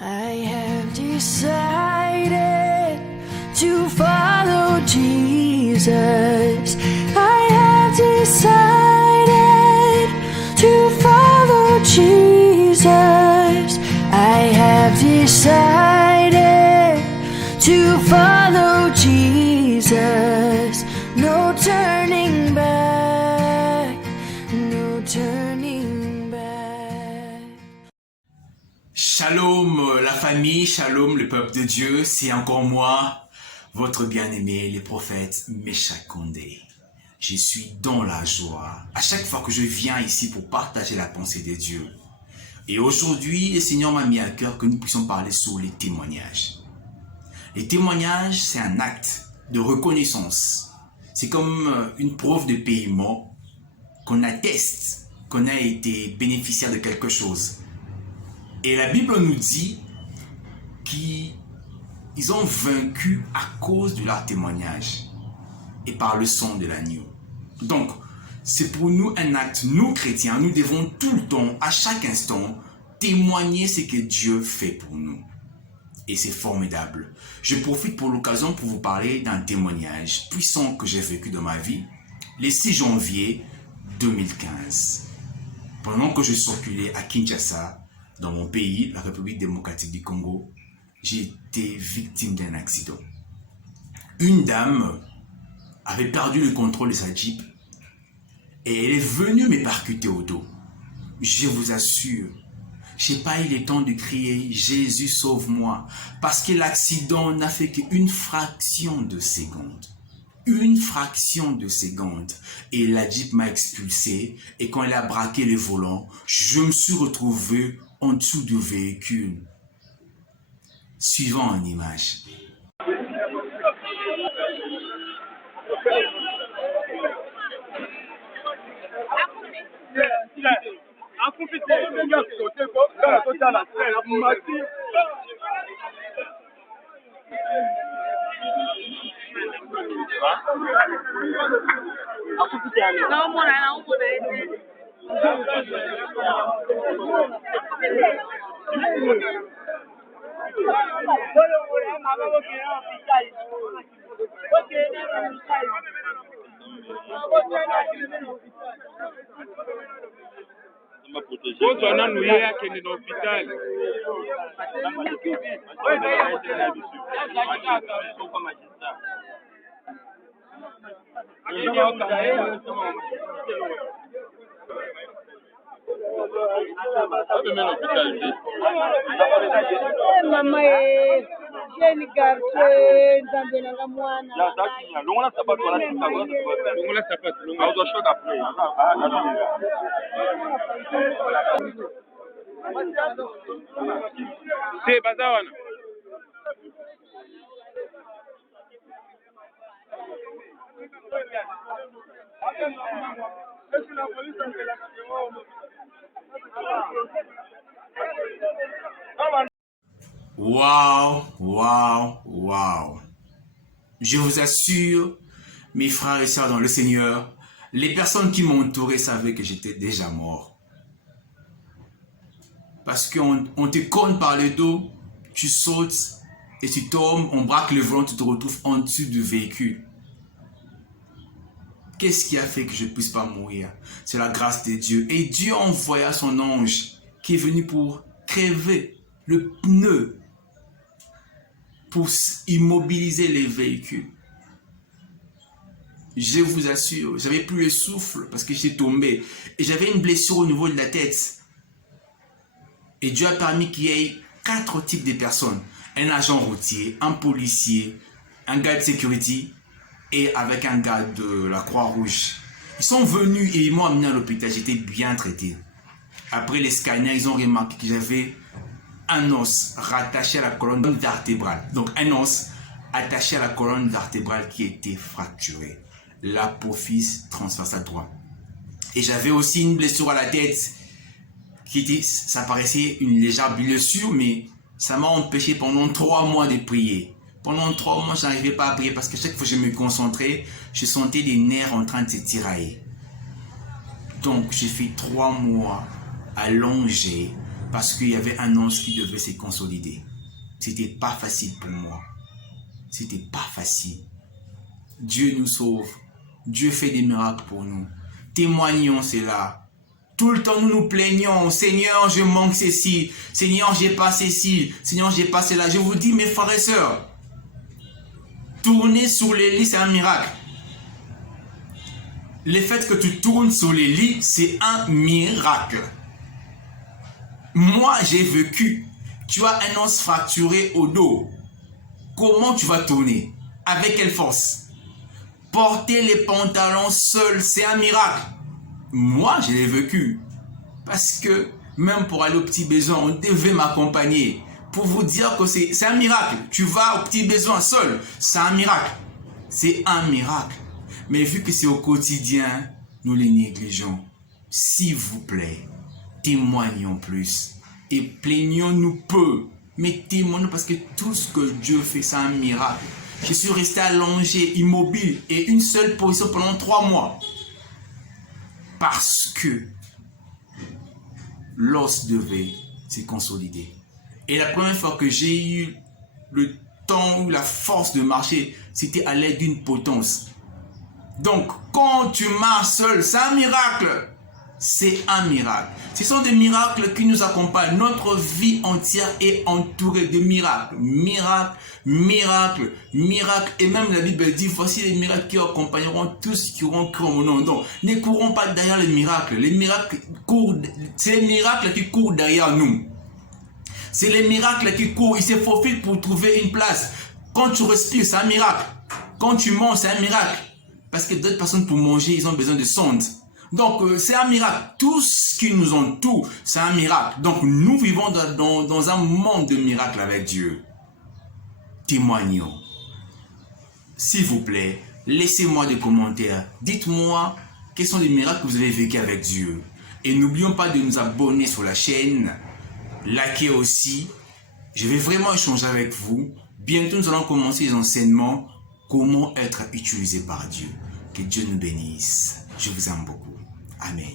I have decided to follow Jesus. I have decided to follow Jesus. I have decided to follow Jesus. No turning back, no turning back. Shalom la famille, shalom le peuple de Dieu, c'est encore moi, votre bien-aimé, le prophète Meshach Kondé. Je suis dans la joie à chaque fois que je viens ici pour partager la pensée de Dieu. Et aujourd'hui, le Seigneur m'a mis à cœur que nous puissions parler sur les témoignages. Les témoignages, c'est un acte de reconnaissance. C'est comme une preuve de paiement qu'on atteste qu'on a été bénéficiaire de quelque chose. Et la Bible nous dit qu'ils ont vaincu à cause de leur témoignage et par le sang de l'agneau. Donc, c'est pour nous un acte, nous chrétiens, nous devons tout le temps, à chaque instant, témoigner ce que Dieu fait pour nous. Et c'est formidable. Je profite pour l'occasion pour vous parler d'un témoignage puissant que j'ai vécu dans ma vie, le 6 janvier 2015. Pendant que je circulais à Kinshasa, dans mon pays, la République démocratique du Congo, j'ai été victime d'un accident. Une dame avait perdu le contrôle de sa Jeep et elle est venue me percuter au dos. Je vous assure, je n'ai pas eu le temps de crier « Jésus, sauve-moi » parce que l'accident n'a fait qu'une fraction de seconde. Une fraction de seconde. Et la Jeep m'a expulsé et quand elle a braqué le volant, je me suis retrouvé en dessous du véhicule. Suivant en image. Mama jeune garçon nzambe nanga mwana longola sapato wala longola sapato longola zo shoka après c'est bazawana Waouh, waouh, waouh. Je vous assure, mes frères et sœurs dans le Seigneur, les personnes qui m'ont entouré savaient que j'étais déjà mort. Parce qu'on te cogne par le dos, tu sautes et tu tombes, on braque le volant, tu te retrouves en dessous du véhicule. Qu'est-ce qui a fait que je ne puisse pas mourir? C'est la grâce de Dieu. Et Dieu envoya son ange qui est venu pour crever le pneu, pour immobiliser les véhicules. Je vous assure, j'avais plus le souffle parce que j'étais tombé. Et j'avais une blessure au niveau de la tête. Et Dieu a permis qu'il y ait 4 types de personnes. Un agent routier, un policier, un gars de sécurité et avec un gars de la Croix-Rouge. Ils sont venus et ils m'ont amené à l'hôpital. J'étais bien traité. Après les scanners, ils ont remarqué que j'avais un os rattaché à la colonne vertébrale. Donc un os attaché à la colonne vertébrale qui était fracturé. L'apophyse transversale droit. Et j'avais aussi une blessure à la tête qui était, ça paraissait une légère blessure, mais ça m'a empêché pendant 3 mois de prier. Pendant 3 mois, je n'arrivais pas à prier parce que chaque fois que je me concentrais, je sentais les nerfs en train de se tirailler. Donc j'ai fait 3 mois allongé Parce qu'il y avait un ange qui devait se consolider. C'était pas facile pour moi. C'était pas facile. Dieu nous sauve. Dieu fait des miracles pour nous. Témoignons cela. Tout le temps, nous nous plaignons. Seigneur, je manque ceci. Seigneur, j'ai pas ceci. Seigneur, j'ai pas cela. Je vous dis, mes frères et sœurs, tourner sur les lits, c'est un miracle. Le fait que tu tournes sur les lits, c'est un miracle. Moi, j'ai vécu. Tu as un os fracturé au dos. Comment tu vas tourner? Avec quelle force? Porter les pantalons seul, c'est un miracle. Moi, je l'ai vécu. Parce que même pour aller au petit besoin, on devait m'accompagner. Pour vous dire que c'est un miracle. Tu vas au petit besoin seul, c'est un miracle. C'est un miracle. Mais vu que c'est au quotidien, nous les négligeons. S'il vous plaît, témoignons plus. Et plaignons-nous peu. Mais témoignons parce que tout ce que Dieu fait, c'est un miracle. Je suis resté allongé, immobile et une seule position pendant 3 mois. Parce que l'os devait se consolider. Et la première fois que j'ai eu le temps ou la force de marcher, c'était à l'aide d'une potence. Donc, quand tu marches seul, c'est un miracle. C'est un miracle. Ce sont des miracles qui nous accompagnent. Notre vie entière est entourée de miracles. Miracles, miracles, miracles. Et même la Bible dit, voici les miracles qui accompagneront tous qui auront cru en mon nom. Donc, ne courons pas derrière les miracles. Les miracles courent, c'est les miracles qui courent derrière nous. C'est les miracles qui courent. Ils se faufilent pour trouver une place. Quand tu respires, c'est un miracle. Quand tu manges, c'est un miracle. Parce que d'autres personnes, pour manger, ils ont besoin de sondes. Donc, c'est un miracle. Tout ce qui nous entoure, c'est un miracle. Donc, nous vivons dans un monde de miracles avec Dieu. Témoignons. S'il vous plaît, laissez-moi des commentaires. Dites-moi quels sont les miracles que vous avez vécu avec Dieu. Et n'oublions pas de nous abonner sur la chaîne. Likez aussi. Je vais vraiment échanger avec vous. Bientôt, nous allons commencer les enseignements. Comment être utilisé par Dieu. Que Dieu nous bénisse. Je vous aime beaucoup. Amen.